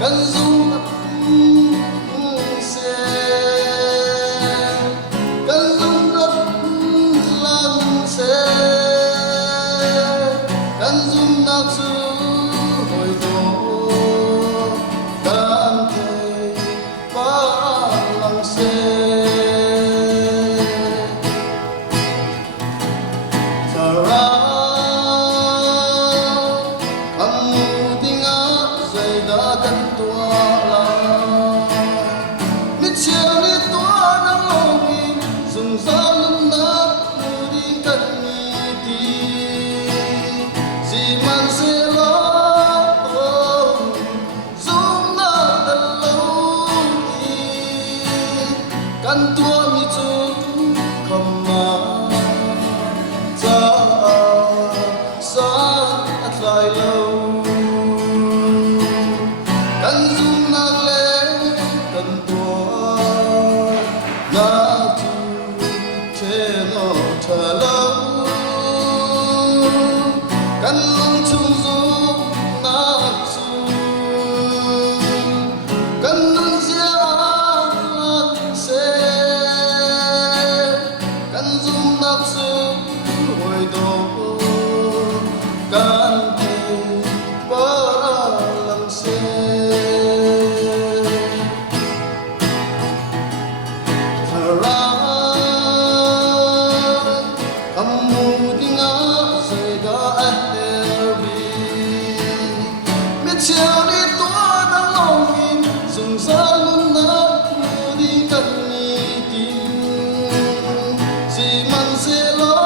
cần dung xe cần dung đất lăng xe cần dung nạc sư hồi tổ đàn thầy ba lăng xe kan tua mi chu khama cha sa atlai lo kan zum na le kan tua na tu te no tha lo kan long chung zu na chu kan nun sia hồi đó can thì ba lăng xe thara kamu tinggal sega erbi michel di tua nang longin sung san na di kan ni ti si man se lo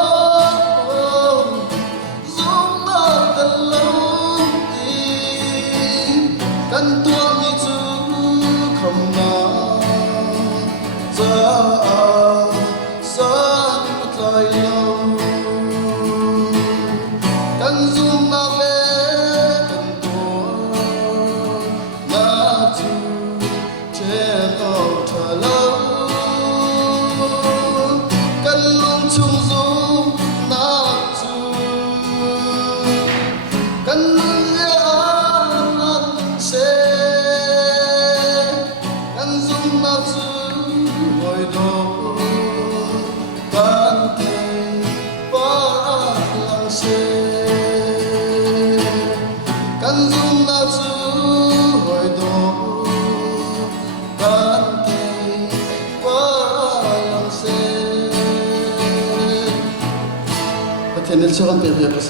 kan tua mi chu kham na za sa atlai lo kan zum na le kan tua na chu che no tha lo kan long chung zum na chu kan hồi đó can thầy ba lăng xe can dung na chu hồi đó can thầy ba lăng xe. Và thế nên cho con việc việc của